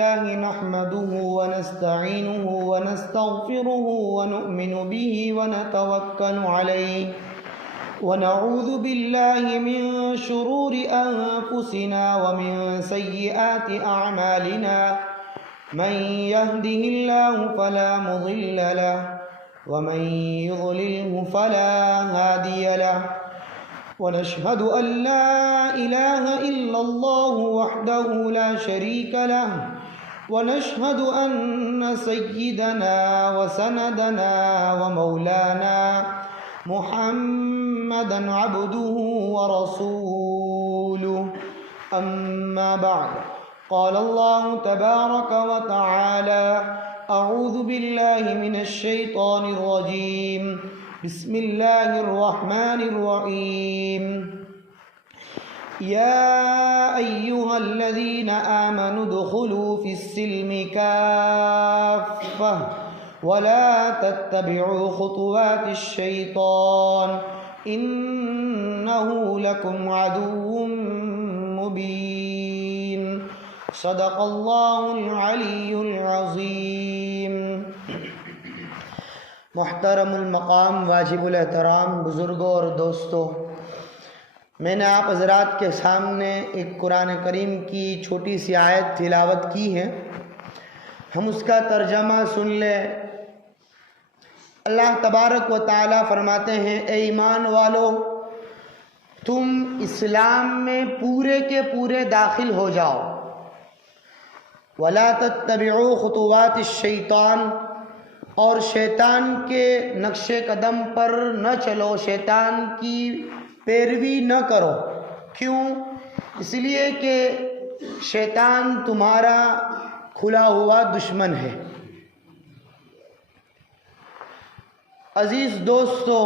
لله نحمده ونستعينه ونستغفره ونؤمن به ونتوكل عليه ونعوذ بالله من شرور أنفسنا ومن سيئات أعمالنا من يهده الله فلا مضل له ومن يضلله فلا هادي له ونشهد أن لا إله إلا الله وحده لا شريك له ونشهد أن سيدنا وسندنا ومولانا محمدا عبده ورسوله أما بعد قال الله تبارك وتعالى أعوذ بالله من الشيطان الرجيم بسم الله الرحمن الرحيم يا أيها الذين آمنوا ادخلوا في السلم كافة ولا تتبعوا خطوات الشيطان إنه لكم عدو مبين صدق الله العلي العظيم۔ محترم المقام، واجب الاحترام بزرگوں اور دوستوں، میں نے آپ حضرات کے سامنے ایک قرآن کریم کی چھوٹی سی آیت تلاوت کی ہے، ہم اس کا ترجمہ سن لیں۔ اللہ تبارک و تعالی فرماتے ہیں، اے ایمان والو، تم اسلام میں پورے کے پورے داخل ہو جاؤ۔ وَلَا تَتَّبِعُوا خُطُوَاتِ الشَّيْطَانِ، اور شیطان کے نقش قدم پر نہ چلو، شیطان کی پیروی نہ کرو۔ کیوں؟ اس لیے کہ شیطان تمہارا کھلا ہوا دشمن ہے۔ عزیز دوستو،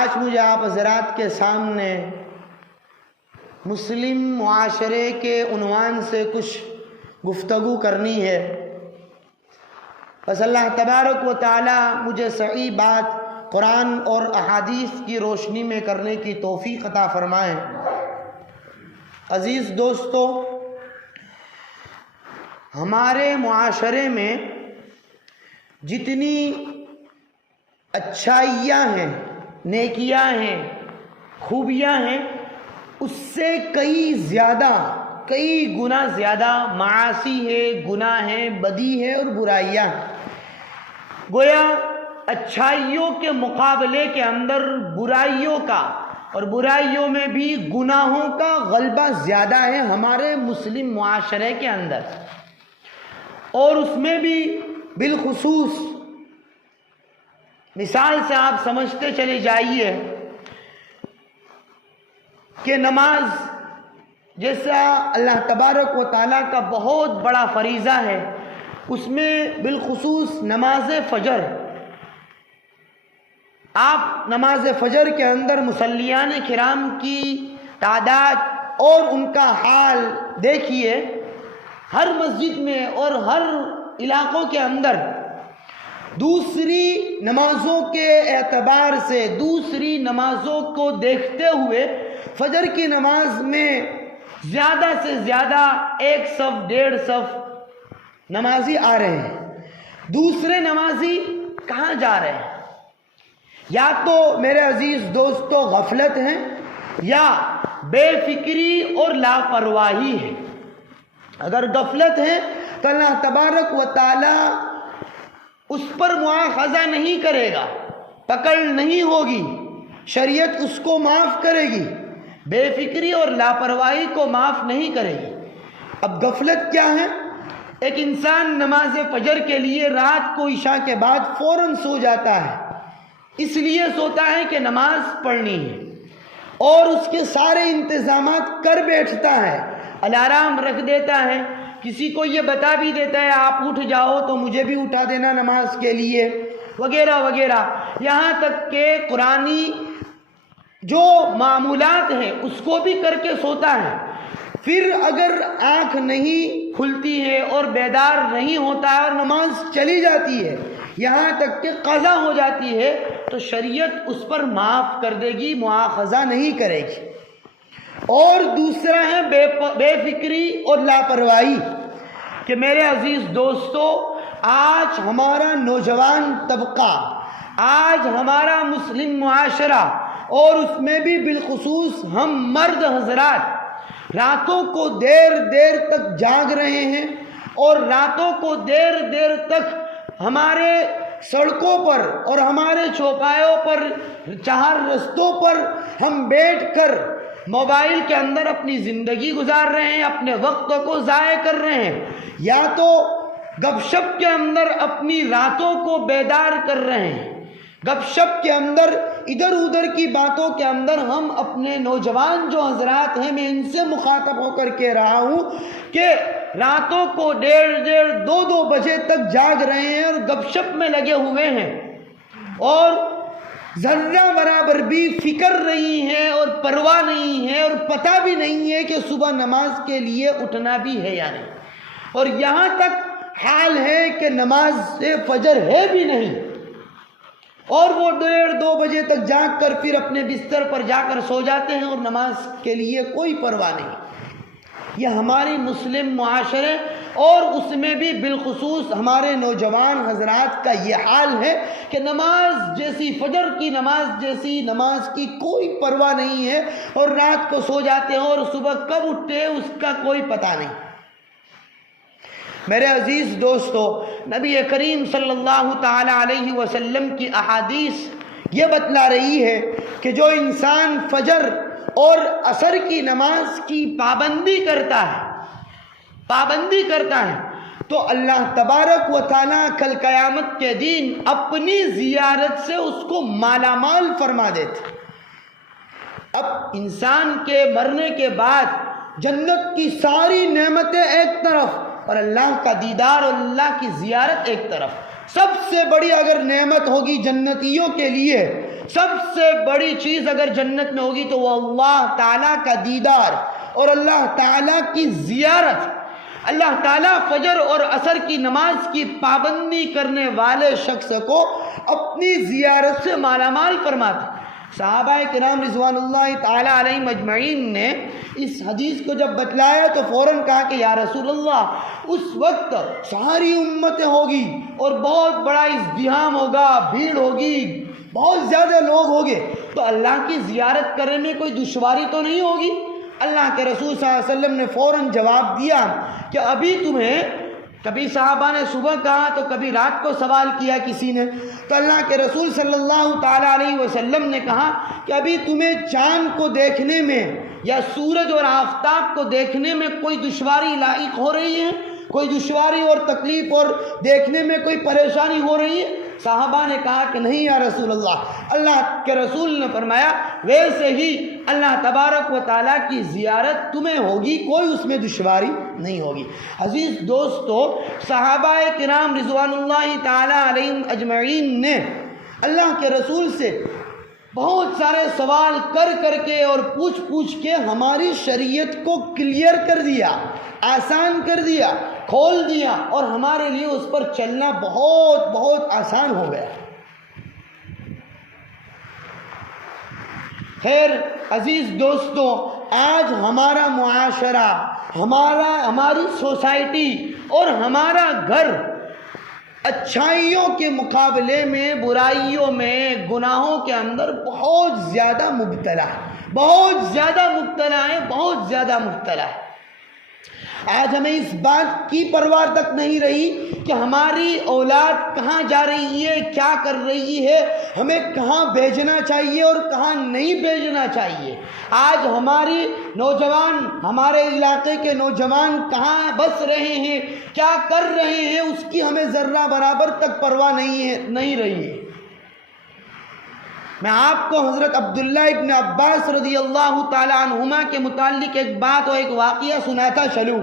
آج مجھے آپ حضرات کے سامنے مسلم معاشرے کے عنوان سے کچھ گفتگو کرنی ہے، بس اللہ تبارک و تعالی مجھے صحیح بات قرآن اور احادیث کی روشنی میں کرنے کی توفیق عطا فرمائیں۔ عزیز دوستو، ہمارے معاشرے میں جتنی اچھائیاں ہیں، نیکیاں ہیں، خوبیاں ہیں، اس سے کئی گنا زیادہ معاصی ہے، گناہ ہے، بدی ہے اور برائیاں ہیں۔ گویا اچھائیوں کے مقابلے کے اندر برائیوں کا اور برائیوں میں بھی گناہوں کا غلبہ زیادہ ہے ہمارے مسلم معاشرے کے اندر، اور اس میں بھی بالخصوص مثال سے آپ سمجھتے چلے جائیے کہ نماز جیسا اللہ تبارک و تعالیٰ کا بہت بڑا فریضہ ہے، اس میں بالخصوص نماز فجر، آپ نماز فجر کے اندر مصلیان کرام کی تعداد اور ان کا حال دیکھیے، ہر مسجد میں اور ہر علاقوں کے اندر دوسری نمازوں کے اعتبار سے، دوسری نمازوں کو دیکھتے ہوئے فجر کی نماز میں زیادہ سے زیادہ 1 صف 1.5 صف نمازی آ رہے ہیں۔ دوسرے نمازی کہاں جا رہے ہیں؟ یا تو میرے عزیز دوستو غفلت ہیں، یا بے فکری اور لاپرواہی ہے۔ اگر غفلت ہے تو اللہ تبارک و تعالی اس پر مواخذہ نہیں کرے گا، پکڑ نہیں ہوگی، شریعت اس کو معاف کرے گی، بے فکری اور لاپرواہی کو معاف نہیں کرے گی۔ اب غفلت کیا ہے؟ ایک انسان نماز فجر کے لیے رات کو عشاء کے بعد فوراً سو جاتا ہے، اس لیے سوتا ہے کہ نماز پڑھنی ہے، اور اس کے سارے انتظامات کر بیٹھتا ہے، الارم رکھ دیتا ہے، کسی کو یہ بتا بھی دیتا ہے آپ اٹھ جاؤ تو مجھے بھی اٹھا دینا نماز کے لیے، وغیرہ وغیرہ، یہاں تک کہ قرآنی جو معمولات ہیں اس کو بھی کر کے سوتا ہے۔ پھر اگر آنکھ نہیں کھلتی ہے اور بیدار نہیں ہوتا ہے اور نماز چلی جاتی ہے، یہاں تک کہ قضا ہو جاتی ہے، تو شریعت اس پر معاف کر دے گی، مواخذہ نہیں کرے گی۔ اور دوسرا ہے بے فکری اور لاپرواہی۔ کہ میرے عزیز دوستو، آج ہمارا نوجوان طبقہ، آج ہمارا مسلم معاشرہ، اور اس میں بھی بالخصوص ہم مرد حضرات راتوں کو دیر دیر تک جاگ رہے ہیں، اور راتوں کو دیر دیر تک ہمارے سڑکوں پر اور ہمارے چوپایوں پر، چہار رستوں پر ہم بیٹھ کر موبائل کے اندر اپنی زندگی گزار رہے ہیں، اپنے وقت کو ضائع کر رہے ہیں، یا تو گپ شپ کے اندر اپنی راتوں کو بیدار کر رہے ہیں، گپ شپ کے اندر ادھر ادھر کی باتوں کے اندر ہم اپنے نوجوان جو حضرات ہیں، میں ان سے مخاطب ہو کر کہہ رہا ہوں کہ راتوں کو 1:30 2 بجے تک جاگ رہے ہیں اور گپ شپ میں لگے ہوئے ہیں، اور ذرہ برابر بھی فکر نہیں ہے اور پرواہ نہیں ہے اور پتہ بھی نہیں ہے کہ صبح نماز کے لیے اٹھنا بھی ہے یا نہیں، اور یہاں تک حال ہے کہ نماز فجر ہے بھی نہیں، اور وہ 1:30 2 بجے تک جاگ کر پھر اپنے بستر پر جا کر سو جاتے ہیں اور نماز کے لیے کوئی پرواہ نہیں۔ یہ ہماری مسلم معاشرے اور اس میں بھی بالخصوص ہمارے نوجوان حضرات کا یہ حال ہے کہ نماز جیسی، فجر کی نماز جیسی نماز کی کوئی پرواہ نہیں ہے، اور رات کو سو جاتے ہیں اور صبح کب اٹھتے اس کا کوئی پتہ نہیں۔ میرے عزیز دوستو، نبی کریم صلی اللہ تعالی علیہ وسلم کی احادیث یہ بتلا رہی ہے کہ جو انسان فجر اور عصر کی نماز کی پابندی کرتا ہے تو اللہ تبارک و تعالیٰ کل قیامت کے دن اپنی زیارت سے اس کو مالا مال فرما دیتے۔ اب انسان کے مرنے کے بعد جنت کی ساری نعمتیں ایک طرف اور اللہ کا دیدار اور اللہ کی زیارت ایک طرف، سب سے بڑی اگر نعمت ہوگی جنتیوں کے لیے، سب سے بڑی چیز اگر جنت میں ہوگی تو وہ اللہ تعالیٰ کا دیدار اور اللہ تعالیٰ کی زیارت۔ اللہ تعالیٰ فجر اور عصر کی نماز کی پابندی کرنے والے شخص کو اپنی زیارت سے مالا مال فرماتے۔ صحابہ کرام رضوان اللہ تعالی علیہم اجمعین نے اس حدیث کو جب بتلایا تو فوراً کہا کہ یا رسول اللہ، اس وقت ساری امتیں ہوگی اور بہت بڑا ازدحام ہوگا، بھیڑ ہوگی، بہت زیادہ لوگ ہوگے، تو اللہ کی زیارت کرنے میں کوئی دشواری تو نہیں ہوگی؟ اللہ کے رسول صلی اللہ علیہ وسلم نے فوراً جواب دیا کہ ابھی تمہیں، کبھی صحابہ نے صبح کہا تو کبھی رات کو سوال کیا کسی نے، تو اللہ کے رسول صلی اللہ تعالی علیہ وسلم نے کہا کہ ابھی تمہیں چاند کو دیکھنے میں یا سورج اور آفتاب کو دیکھنے میں کوئی دشواری لاحق ہو رہی ہے، کوئی دشواری اور تکلیف اور دیکھنے میں کوئی پریشانی ہو رہی ہے؟ صحابہ نے کہا کہ نہیں یا رسول اللہ۔ اللہ کے رسول نے فرمایا ویسے ہی اللہ تبارک و تعالیٰ کی زیارت تمہیں ہوگی، کوئی اس میں دشواری نہیں ہوگی۔ عزیز دوستو، صحابہ کرام رضوان اللہ تعالی علیہم اجمعین نے اللہ کے رسول سے بہت سارے سوال کر کے اور پوچھ کے ہماری شریعت کو کلیئر کر دیا، آسان کر دیا، کھول دیا، اور ہمارے لیے اس پر چلنا بہت آسان ہو گیا۔ خیر عزیز دوستو، آج ہمارا معاشرہ، ہماری سوسائٹی اور ہمارا گھر اچھائیوں کے مقابلے میں برائیوں میں، گناہوں کے اندر بہت زیادہ مبتلا ہے، بہت زیادہ مبتلا ہے۔ آج ہمیں اس بات کی پرواہ تک نہیں رہی کہ ہماری اولاد کہاں جا رہی ہے، کیا کر رہی ہے، ہمیں کہاں بھیجنا چاہیے اور کہاں نہیں بھیجنا چاہیے۔ آج ہماری نوجوان، ہمارے علاقے کے نوجوان کہاں بس رہے ہیں، کیا کر رہے ہیں، اس کی ہمیں ذرہ برابر تک پرواہ نہیں رہی ہے۔ میں آپ کو حضرت عبداللہ ابن عباس رضی اللہ تعالی عنہما کے متعلق ایک بات اور ایک واقعہ سناتا چلوں۔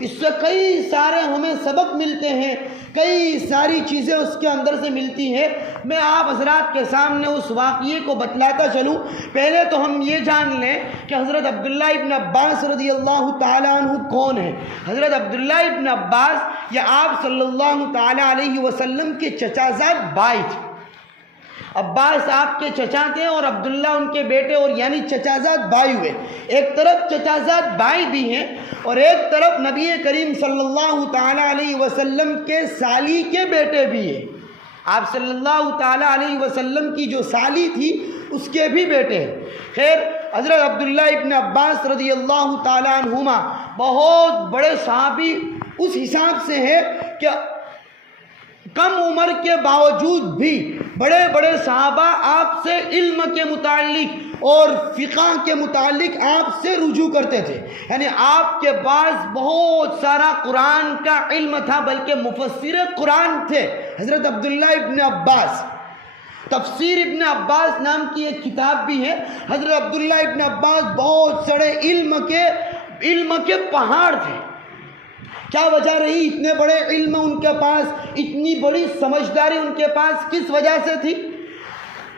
اس سے کئی سارے ہمیں سبق ملتے ہیں، کئی ساری چیزیں اس کے اندر سے ملتی ہیں۔ میں آپ حضرات کے سامنے اس واقعے کو بتلاتا چلوں۔ پہلے تو ہم یہ جان لیں کہ حضرت عبداللہ ابن عباس رضی اللہ تعالی عنہ کون ہیں۔ حضرت عبداللہ ابن عباس یہ آپ صلی اللہ تعالی علیہ وسلم کے چچا زاد بھائی تھے۔ عباس آپ کے چچا تھے اور عبداللہ ان کے بیٹے اور یعنی چچازاد بھائی ہوئے. ایک طرف چچازاد بھائی بھی ہیں اور ایک طرف نبی کریم صلی اللہ تعالیٰ علیہ وسلم کے سالی کے بیٹے بھی ہیں. آپ صلی اللہ تعالیٰ علیہ وسلم کی جو سالی تھی اس کے بھی بیٹے ہیں. خیر حضرت عبداللہ ابن عباس رضی اللہ تعالیٰ عنہما بہت بڑے صحابی اس حساب سے ہے کہ کم عمر کے باوجود بھی بڑے بڑے صحابہ آپ سے علم کے متعلق اور فقہ کے متعلق آپ سے رجوع کرتے تھے. یعنی آپ کے پاس بہت سارا قرآن کا علم تھا، بلکہ مفسر قرآن تھے حضرت عبداللہ ابن عباس. تفسیر ابن عباس نام کی ایک کتاب بھی ہے. حضرت عبداللہ ابن عباس بہت سڑے علم کے پہاڑ تھے. کیا وجہ رہی اتنے بڑے علم ان کے پاس، اتنی بڑی سمجھداری ان کے پاس کس وجہ سے تھی؟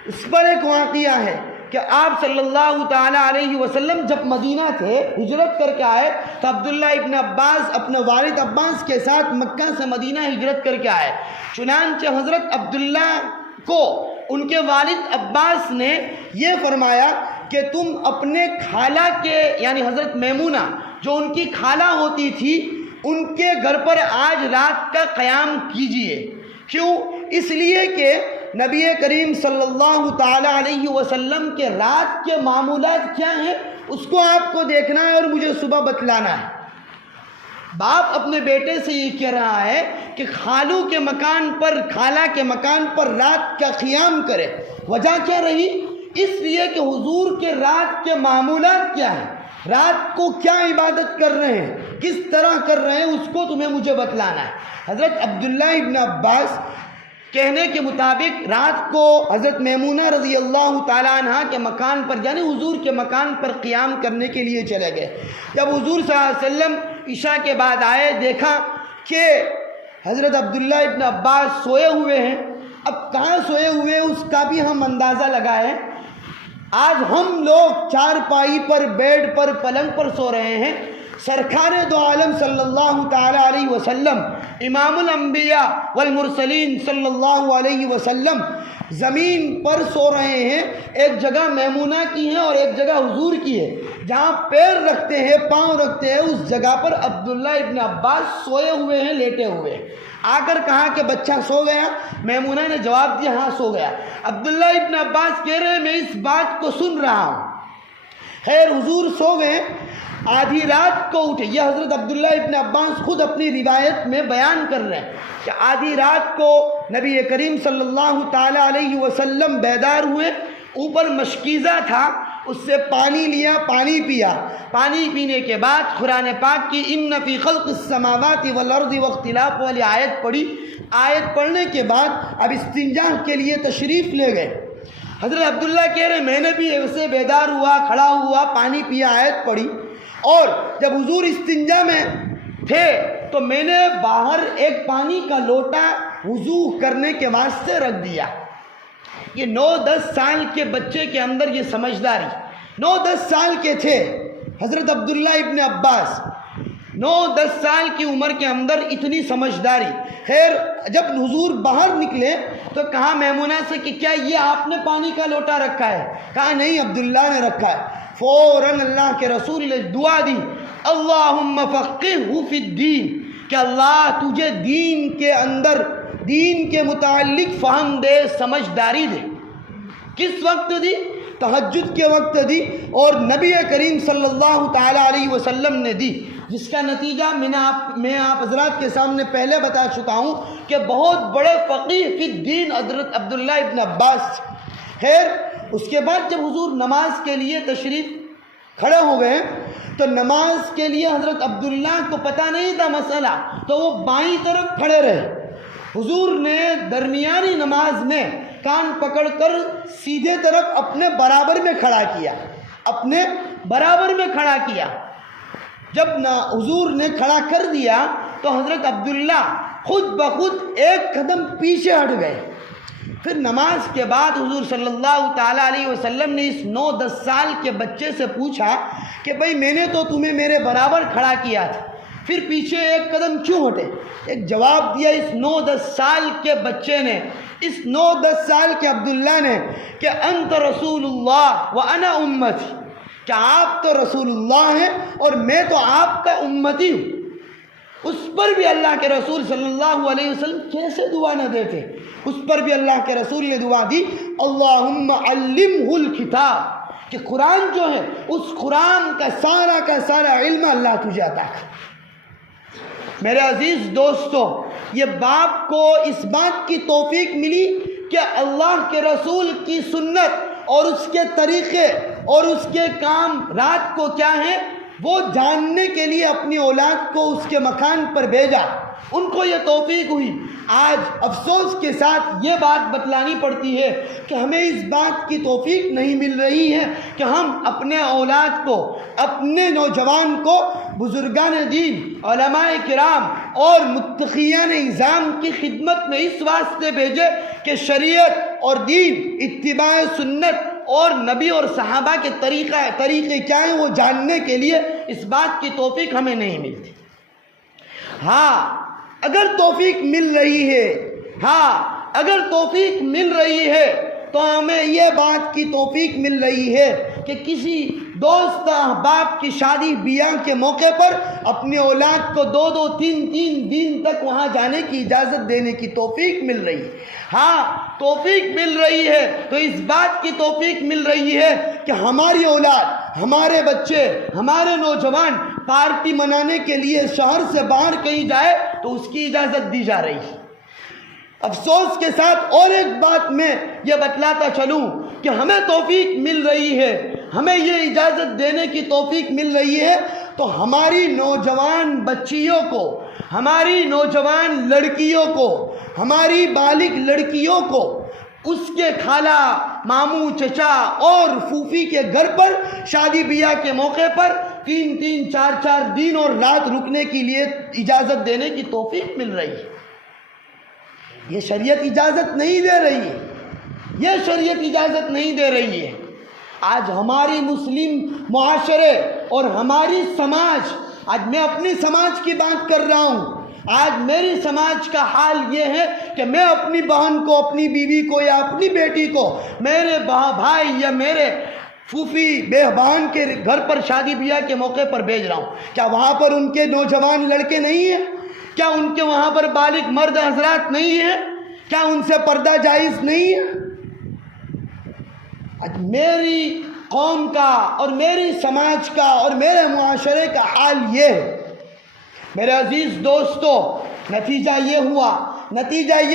اس پر ایک واقعہ ہے کہ آپ صلی اللہ تعالیٰ علیہ وسلم جب مدینہ تھے، ہجرت کر کے آئے تو عبداللہ ابن عباس اپنے والد عباس کے ساتھ مکہ سے مدینہ ہجرت کر کے آئے. چنانچہ حضرت عبداللہ کو ان کے والد عباس نے یہ فرمایا کہ تم اپنے خالہ کے یعنی حضرت میمونہ جو ان کی خالہ ہوتی تھی ان کے گھر پر آج رات کا قیام کیجئے. کیوں؟ اس لیے کہ نبی کریم صلی اللہ تعالی علیہ وسلم کے رات کے معمولات کیا ہیں اس کو آپ کو دیکھنا ہے اور مجھے صبح بتلانا ہے. باپ اپنے بیٹے سے یہ کہہ رہا ہے کہ خالہ کے مکان پر رات کا قیام کرے. وجہ کیا رہی؟ اس لیے کہ حضور کے رات کے معمولات کیا ہیں، رات کو کیا عبادت کر رہے ہیں، کس طرح کر رہے ہیں، اس کو تمہیں مجھے بتلانا ہے. حضرت عبداللہ ابن عباس کہنے کے مطابق رات کو حضرت میمونہ رضی اللہ تعالیٰ عنہ کے مکان پر یعنی حضور کے مکان پر قیام کرنے کے لیے چلے گئے. جب حضور صلی اللہ علیہ وسلم عشاء کے بعد آئے، دیکھا کہ حضرت عبداللہ ابن عباس سوئے ہوئے ہیں. اب کہاں سوئے ہوئے اس کا بھی ہم اندازہ لگائیں. آج ہم لوگ چارپائی پر، بیڈ پر، پلنگ پر سو رہے ہیں. سرکار دو عالم صلی اللہ تعالی علیہ وسلم، امام الانبیاء والمرسلین صلی اللہ علیہ وسلم زمین پر سو رہے ہیں. ایک جگہ میمونہ کی ہے اور ایک جگہ حضور کی ہے. جہاں پیر رکھتے ہیں، پاؤں رکھتے ہیں، اس جگہ پر عبداللہ ابن عباس سوئے ہوئے ہیں، لیٹے ہوئے. آ کر کہا کہ بچہ سو گیا؟ میمونہ نے جواب دیا ہاں سو گیا. عبداللہ ابن عباس کہہ رہے ہیں میں اس بات کو سن رہا ہوں. خیر حضور سو گئے، آدھی رات کو اٹھے. یہ حضرت عبداللہ ابن عباس خود اپنی روایت میں بیان کر رہے ہیں کہ آدھی رات کو نبی کریم صلی اللہ تعالی علیہ وسلم بیدار ہوئے. اوپر مشکیزہ تھا، اس سے پانی لیا، پانی پیا. پانی پینے کے بعد قرآن پاک کی ان فی خلق السماوات والارض واختلاف والی آیت پڑھی. آیت پڑھنے کے بعد اب استنجا کے لیے تشریف لے گئے. حضرت عبداللہ کہہ رہے میں نے بھی ایسے بیدار ہوا، کھڑا ہوا، پانی پیا، آیت پڑھی. اور جب حضور استنجا میں تھے تو میں نے باہر ایک پانی کا لوٹا وضو کرنے کے واسطے رکھ دیا. یہ 9-10 سال کے بچے کے اندر یہ سمجھداری، 9-10 سال کے تھے حضرت عبداللہ ابن عباس، 9-10 سال کی عمر کے اندر اتنی سمجھداری. خیر جب حضور باہر نکلے تو کہا میمونہ سے کہ کیا یہ آپ نے پانی کا لوٹا رکھا ہے؟ کہا نہیں عبداللہ نے رکھا ہے. فوراً اللہ کے رسول نے دعا دی اللہم فقہہ فی الدین کہ اللہ تجھے دین کے اندر، دین کے متعلق فہم دے، سمجھداری دے. کس وقت دی؟ تہجد کے وقت دی اور نبی کریم صلی اللہ تعالی علیہ وسلم نے دی، جس کا نتیجہ میں آپ حضرات کے سامنے پہلے بتا چکا ہوں کہ بہت بڑے فقیہ فی الدین حضرت عبداللہ ابن عباس. خیر اس کے بعد جب حضور نماز کے لیے تشریف کھڑے ہو گئے تو نماز کے لیے حضرت عبداللہ کو پتہ نہیں تھا مسئلہ، تو وہ بائیں طرف کھڑے رہے. حضور نے درمیانی نماز میں کان پکڑ کر سیدھے طرف اپنے برابر میں کھڑا کیا، اپنے برابر میں کھڑا کیا. جب حضور نے کھڑا کر دیا تو حضرت عبداللہ خود بخود ایک قدم پیچھے ہٹ گئے. پھر نماز کے بعد حضور صلی اللہ تعالیٰ علیہ وسلم نے اس 9-10 سال کے بچے سے پوچھا کہ بھئی میں نے تو تمہیں میرے برابر کھڑا کیا تھا، پھر پیچھے ایک قدم کیوں ہٹے؟ ایک جواب دیا اس 9-10 سال کے بچے نے، اس 9-10 سال کے عبداللہ نے کہ انت رسول اللہ وانا امتی، کہ آپ تو رسول اللہ ہیں اور میں تو آپ کا امتی ہوں۔ اس پر بھی اللہ کے رسول صلی اللہ علیہ وسلم کیسے دعا نہ دیتے؟ اس پر بھی اللہ کے رسول نے دعا دی، اللہم علمہ الکتاب، کہ قرآن جو ہے اس قرآن کا سارا علم اللہ تجھے عطا کر۔ میرے عزیز دوستو، یہ باپ کو اس بات کی توفیق ملی کہ اللہ کے رسول کی سنت اور اس کے طریقے اور اس کے کام رات کو کیا ہیں وہ جاننے کے لیے اپنی اولاد کو اس کے مکان پر بھیجا، ان کو یہ توفیق ہوئی۔ آج افسوس کے ساتھ یہ بات بتلانی پڑتی ہے کہ ہمیں اس بات کی توفیق نہیں مل رہی ہے کہ ہم اپنے اولاد کو، اپنے نوجوان کو بزرگان دین، علماء کرام اور متقیان نظام کی خدمت میں اس واسطے بھیجے کہ شریعت اور دین، اتباع سنت اور نبی اور صحابہ کے طریقے کیا ہیں وہ جاننے کے لیے اس بات کی توفیق ہمیں نہیں ملتی۔ ہاں اگر توفیق مل رہی ہے تو ہمیں یہ بات کی توفیق مل رہی ہے کہ کسی دوست احباب کی شادی بیاہ کے موقع پر اپنے اولاد کو 2-2 3-3 دن تک وہاں جانے کی اجازت دینے کی توفیق مل رہی ہے۔ ہاں توفیق مل رہی ہے تو اس بات کی توفیق مل رہی ہے کہ ہماری اولاد، ہمارے بچے، ہمارے نوجوان پارٹی منانے کے لیے شہر سے باہر کہیں جائے تو اس کی اجازت دی جا رہی ہے۔ افسوس کے ساتھ اور ایک بات میں یہ بتلاتا چلوں کہ ہمیں توفیق مل رہی ہے، ہمیں یہ اجازت دینے کی توفیق مل رہی ہے تو ہماری نوجوان بچیوں کو، ہماری نوجوان لڑکیوں کو، ہماری بالغ لڑکیوں کو اس کے خالہ، ماموں، چچا اور پھوپھی کے گھر پر شادی بیاہ کے موقع پر 3-3 4-4 دن اور رات رکنے کے لیے اجازت دینے کی توفیق مل رہی ہے۔ یہ شریعت اجازت نہیں دے رہی ہے، یہ شریعت اجازت نہیں دے رہی ہے۔ آج ہماری مسلم معاشرے اور ہماری سماج، آج میں اپنی سماج کی بات کر رہا ہوں، آج میری سماج کا حال یہ ہے کہ میں اپنی بہن کو، اپنی بیوی کو یا اپنی بیٹی کو میرے بھائی یا میرے پھوپھی بہن کے گھر پر شادی بیاہ کے موقع پر بھیج رہا ہوں۔ کیا وہاں پر ان کے نوجوان لڑکے نہیں ہیں؟ کیا ان کے وہاں پر بالغ مرد حضرات نہیں ہیں؟ کیا ان سے پردہ جائز نہیں ہے؟ آج میری قوم کا اور میری سماج کا اور میرے معاشرے کا حال یہ ہے۔ میرے عزیز دوستو، نتیجہ یہ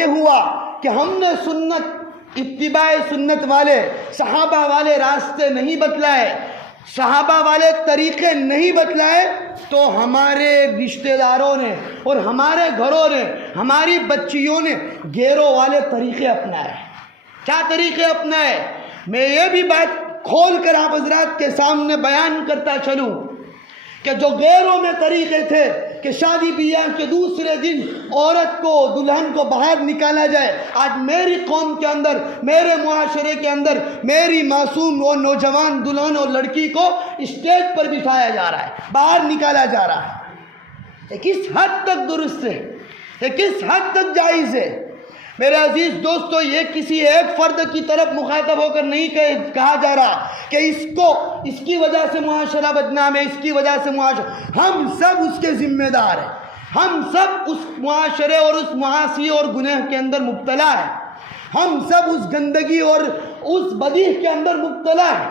ہوا کہ ہم نے سنت، اتباع سنت والے، صحابہ والے راستے نہیں بتلائے، صحابہ والے طریقے نہیں بتلائے تو ہمارے رشتہ داروں نے اور ہمارے گھروں نے، ہماری بچیوں نے گیروں والے طریقے اپنائے۔ کیا طریقے اپنائے؟ میں یہ بھی بات کھول کر آپ حضرات کے سامنے بیان کرتا چلوں کہ جو غیروں میں طریقے تھے کہ شادی بیاہ کے دوسرے دن عورت کو، دلہن کو باہر نکالا جائے، آج میری قوم کے اندر، میرے معاشرے کے اندر میری معصوم اور نوجوان دلہن اور لڑکی کو اسٹیج پر بٹھایا جا رہا ہے، باہر نکالا جا رہا ہے۔ یہ کس حد تک درست ہے؟ یہ کس حد تک جائز ہے؟ میرے عزیز دوستو، یہ کسی ایک فرد کی طرف مخاطب ہو کر نہیں کہا جا رہا کہ اس کی وجہ سے معاشرہ بدنام ہے، اس کی وجہ سے معاشرہ، ہم سب اس کے ذمہ دار ہیں، ہم سب اس معاشرے اور اس معاصی اور گناہ کے اندر مبتلا ہیں، ہم سب اس گندگی اور اس بدی کے اندر مبتلا ہیں،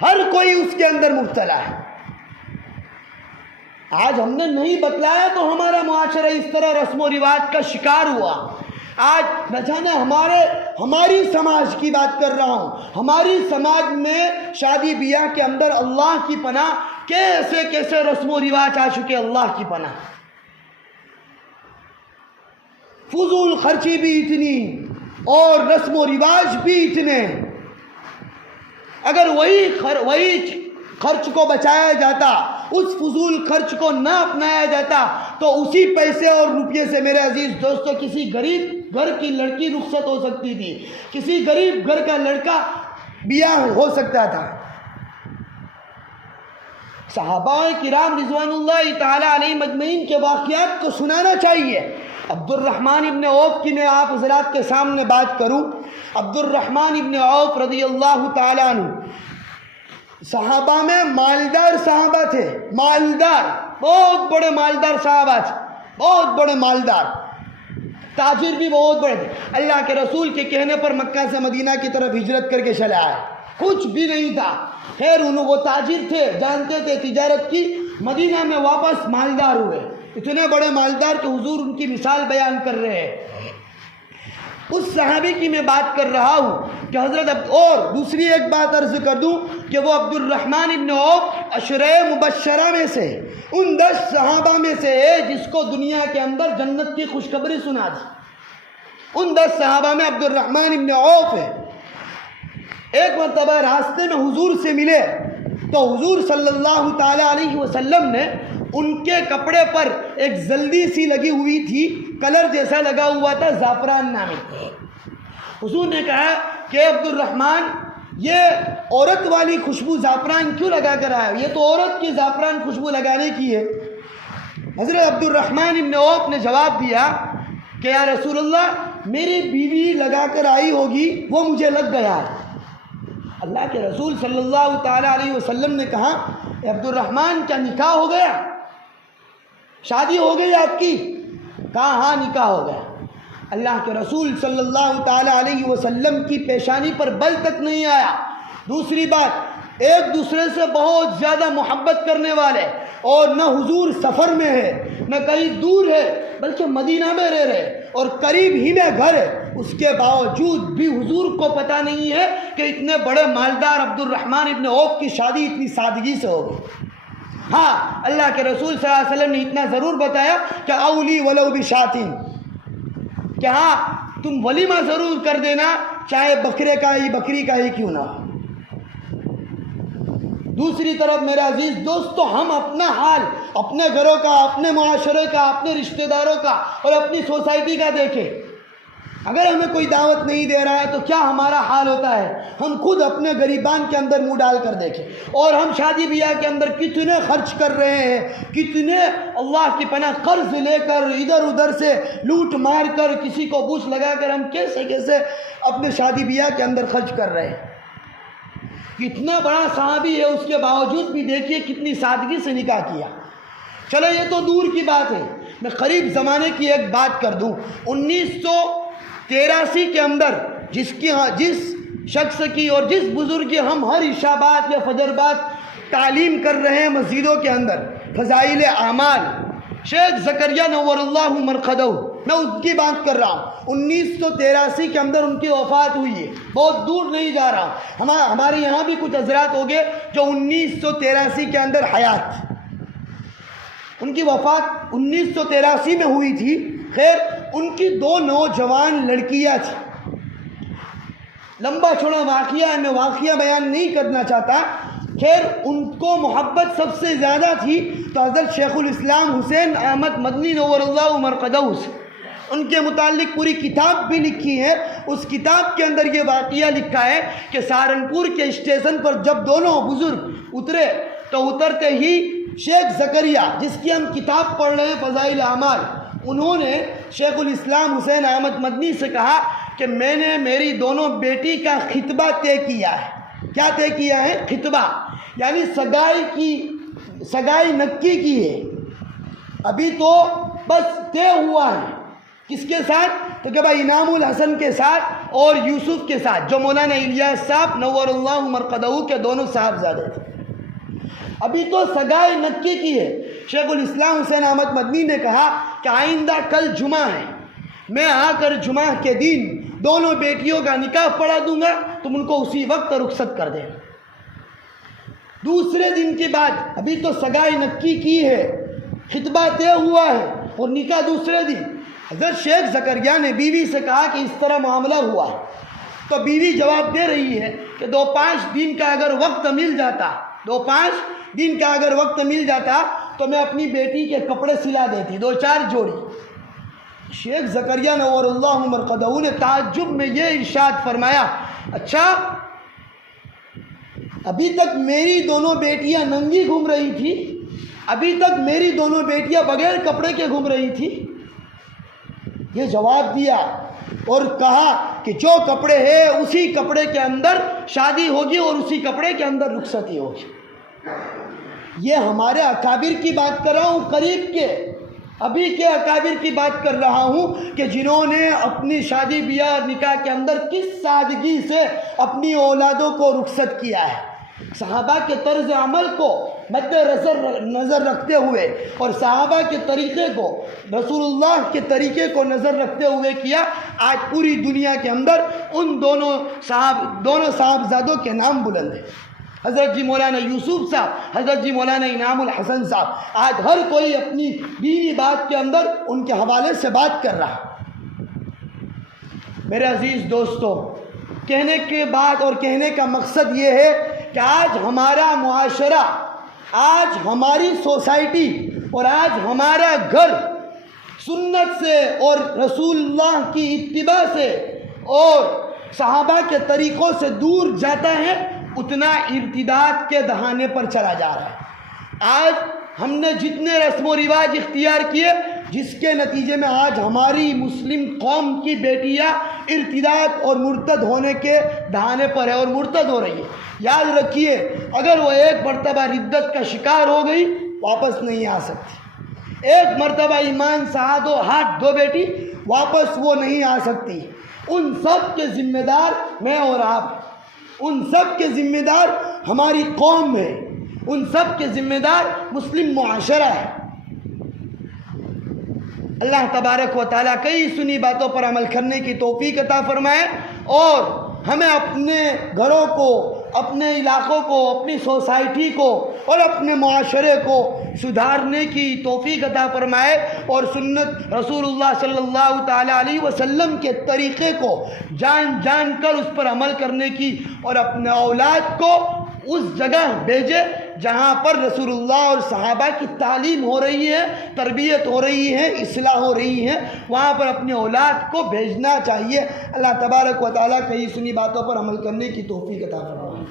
ہر کوئی اس کے اندر مبتلا ہے۔ آج ہم نے نہیں بتلایا تو ہمارا معاشرہ اس طرح رسم و رواج کا شکار ہوا۔ آج نہ جانے ہماری سماج کی بات کر رہا ہوں، ہماری سماج میں شادی بیاہ کے اندر اللہ کی پناہ کیسے رسم و رواج آ چکے، اللہ کی پناہ، فضول خرچی بھی اتنی اور رسم و رواج بھی اتنے۔ اگر وہی خرچ کو بچایا جاتا، اس فضول خرچ کو نہ اپنایا جاتا تو اسی پیسے اور روپیے سے میرے عزیز دوستو کسی غریب گھر کی لڑکی رخصت ہو سکتی تھی، کسی غریب گھر کا لڑکا بیاہ ہو سکتا تھا۔ صحابہ کرام رضوان اللہ تعالی علیہم اجمعین کے واقعات کو سنانا چاہیے۔ عبد الرحمن ابن عوف کی میں آپ حضرات کے سامنے بات کروں۔ عبد الرحمن ابن عوف رضی اللہ تعالی عنہ صحابہ میں مالدار صحابہ تھے، مالدار، بہت بڑے مالدار صحابہ تھے، بہت بڑے مالدار، تاجر بھی بہت بڑے تھے۔ اللہ کے رسول کے کہنے پر مکہ سے مدینہ کی طرف ہجرت کر کے چلے آئے، کچھ بھی نہیں تھا، خیر وہ تاجر تھے، جانتے تھے تجارت کی، مدینہ میں واپس مالدار ہوئے، اتنے بڑے مالدار کہ حضور ان کی مثال بیان کر رہے ہیں۔ اس صحابی کی میں بات کر رہا ہوں کہ حضرت، اور دوسری ایک بات عرض کر دوں کہ وہ عبد الرحمن ابن عوف عشرہ مبشرہ میں سے، ان 10 صحابہ میں سے ہے جس کو دنیا کے اندر جنت کی خوشخبری سنا دی۔ ان 10 صحابہ میں عبد الرحمن ابن عوف ہے۔ ایک مرتبہ راستے میں حضور سے ملے تو حضور صلی اللہ تعالی علیہ وسلم نے ان کے کپڑے پر ایک زلدی سی لگی ہوئی تھی، کلر جیسا لگا ہوا تھا، زعفران نامی۔ حضور نے کہا کہ عبد الرحمن، یہ عورت والی خوشبو زعفران کیوں لگا کر آیا؟ یہ تو عورت کی زعفران خوشبو لگانے کی ہے۔ حضرت عبد الرحمن ابن عوف نے جواب دیا کہ یا رسول اللہ، میری بیوی لگا کر آئی ہوگی، وہ مجھے لگ گیا ہے۔ اللہ کے رسول صلی اللہ تعالی علیہ وسلم نے کہا، عبد الرحمن کیا نکاح ہو گیا؟ شادی ہو گئی آپ کی؟ کہا ہاں نکاح ہو گیا۔ اللہ کے رسول صلی اللہ تعالی علیہ وسلم کی پیشانی پر بل تک نہیں آیا۔ دوسری بات، ایک دوسرے سے بہت زیادہ محبت کرنے والے، اور نہ حضور سفر میں ہے نہ کہیں دور ہے، بلکہ مدینہ میں رہ رہے اور قریب ہی میں گھر ہے، اس کے باوجود بھی حضور کو پتہ نہیں ہے کہ اتنے بڑے مالدار عبد الرحمن ابن عوف کی شادی اتنی سادگی سے ہو گئی۔ ہاں، اللہ کے رسول صلی اللہ علیہ وسلم نے اتنا ضرور بتایا کہ اولی ولو بشاتین، کہ ہاں تم ولیمہ ضرور کر دینا، چاہے بکری کا ہی کیوں نہ ہو۔ دوسری طرف میرے عزیز دوستو، ہم اپنا حال، اپنے گھروں کا، اپنے معاشرے کا، اپنے رشتہ داروں کا اور اپنی سوسائٹی کا دیکھیں۔ اگر ہمیں کوئی دعوت نہیں دے رہا ہے تو کیا ہمارا حال ہوتا ہے؟ ہم خود اپنے غریبان کے اندر منہ ڈال کر دیکھیں، اور ہم شادی بیاہ کے اندر کتنے خرچ کر رہے ہیں، کتنے اللہ کی پناہ قرض لے کر، ادھر ادھر سے لوٹ مار کر، کسی کو بوجھ لگا کر ہم کیسے کیسے اپنے شادی بیاہ کے اندر خرچ کر رہے ہیں۔ کتنا بڑا صحابی ہے، اس کے باوجود بھی دیکھیے کتنی سادگی سے نکاح کیا۔ چلو یہ تو دور کی بات ہے، میں قریب زمانے کی ایک بات کر دوں۔ 1983 کے اندر جس شخص کی اور جس بزرگ کی ہم ہر عشاء بعد یا فجر بعد تعلیم کر رہے ہیں مسجدوں کے اندر، فضائل اعمال، شیخ زکریا نور اللہ مرقدہ، میں اس کی بات کر رہا ہوں۔ 1983 کے اندر ان کی وفات ہوئی ہے، بہت دور نہیں جا رہا ہوں، ہمارے یہاں بھی کچھ حضرات ہو گئے جو 1983 کے اندر حیات، ان کی وفات 1983 میں ہوئی تھی۔ خیر، ان کی 2 نوجوان لڑکیاں تھیں۔ لمبا چھوڑا واقعہ ہے، میں واقعہ بیان نہیں کرنا چاہتا۔ خیر، ان کو محبت سب سے زیادہ تھی تو حضرت شیخ الاسلام حسین احمد مدنی نور اللہ مرقدہ سے ان کے متعلق پوری کتاب بھی لکھی ہے۔ اس کتاب کے اندر یہ واقعہ لکھا ہے کہ سہارنپور کے اسٹیشن پر جب دونوں بزرگ اترے تو اترتے ہی شیخ زکریا، جس کی ہم کتاب پڑھ رہے ہیں فضائل اعمال، انہوں نے شیخ الاسلام حسین احمد مدنی سے کہا کہ میں نے میری دونوں بیٹی کا خطبہ طے کیا ہے۔ کیا طے کیا ہے؟ خطبہ، یعنی سگائی نکی کی ہے، ابھی تو بس طے ہوا ہے۔ کس کے ساتھ؟ تو کہ بھائی انعام الحسن کے ساتھ اور یوسف کے ساتھ، جو مولانا الیاس صاحب نور اللہ مرقدہ کے دونوں صاحبزادے تھے، ابھی تو سگائی نکی کی ہے۔ شیخ الاسلام حسین احمد مدنی نے کہا کہ آئندہ کل جمعہ ہے، میں آ کر جمعہ کے دن دونوں بیٹیوں کا نکاح پڑھا دوں گا، تم ان کو اسی وقت رخصت کر دیں۔ دوسرے دن کے بعد، ابھی تو سگائی نکی کی ہے، خطبہ طے ہوا ہے اور نکاح دوسرے دن، حضرت شیخ زکریا نے بیوی سے کہا کہ اس طرح معاملہ ہوا ہے، تو بیوی جواب دے رہی ہے کہ 2-5 دن کا اگر وقت مل جاتا، 2-5 دن کا اگر وقت مل جاتا تو میں اپنی بیٹی کے کپڑے سلا دیتی، 2-4 جوڑی۔ شیخ زکریا نور اللہ مرقدہ نے تعجب میں یہ ارشاد فرمایا، اچھا ابھی تک میری دونوں بیٹیاں ننگی گھوم رہی تھی، ابھی تک میری دونوں بیٹیاں بغیر کپڑے کے گھوم رہی تھی۔ یہ جواب دیا اور کہا کہ جو کپڑے ہے اسی کپڑے کے اندر شادی ہوگی اور اسی کپڑے کے اندر رخصتی ہوگی۔ یہ ہمارے اکابر کی بات کر رہا ہوں، قریب کے ابھی کے اکابر کی بات کر رہا ہوں کہ جنہوں نے اپنی شادی بیاہ اور نکاح کے اندر کس سادگی سے اپنی اولادوں کو رخصت کیا ہے۔ صحابہ کے طرز عمل کو مد نظر رکھتے ہوئے اور صحابہ کے طریقے کو، رسول اللہ کے طریقے کو نظر رکھتے ہوئے کیا۔ آج پوری دنیا کے اندر ان دونوں صاحبزادوں کے نام بلند ہیں، حضرت جی مولانا یوسف صاحب، حضرت جی مولانا انعام الحسن صاحب۔ آج ہر کوئی اپنی دینی بات کے اندر ان کے حوالے سے بات کر رہا۔ میرے عزیز دوستو، کہنے کے بعد اور کہنے کا مقصد یہ ہے کہ آج ہمارا معاشرہ، آج ہماری سوسائٹی اور آج ہمارا گھر سنت سے اور رسول اللہ کی اتباع سے اور صحابہ کے طریقوں سے دور جاتا ہے، اتنا ارتداد کے دہانے پر چلا جا رہا ہے۔ آج ہم نے جتنے رسم و رواج اختیار کیے، جس کے نتیجے میں آج ہماری مسلم قوم کی بیٹیاں ارتداد اور مرتد ہونے کے دہانے پر ہے اور مرتد ہو رہی ہے۔ یاد رکھیے، اگر وہ ایک مرتبہ ردت کا شکار ہو گئی واپس نہیں آ سکتی۔ ایک مرتبہ ایمان سہا ہاتھ دو بیٹی، واپس وہ نہیں آ سکتی۔ ان سب کے ذمہ دار میں اور آپ ہیں، ان سب کے ذمہ دار ہماری قوم ہے، ان سب کے ذمہ دار مسلم معاشرہ ہے۔ اللہ تبارک و تعالیٰ کئی سنی باتوں پر عمل کرنے کی توفیق عطا فرمائے اور ہمیں اپنے گھروں کو، اپنے علاقوں کو، اپنی سوسائٹی کو اور اپنے معاشرے کو سدھارنے کی توفیق عطا فرمائے اور سنت رسول اللہ صلی اللہ تعالیٰ علیہ وسلم کے طریقے کو جان جان کر اس پر عمل کرنے کی اور اپنے اولاد کو اس جگہ بھیجے جہاں پر رسول اللہ اور صحابہ کی تعلیم ہو رہی ہے، تربیت ہو رہی ہے، اصلاح ہو رہی ہے، وہاں پر اپنے اولاد کو بھیجنا چاہیے۔ اللہ تبارک و تعالیٰ کئی سنی باتوں پر عمل کرنے کی توفیق عطا فرمائے۔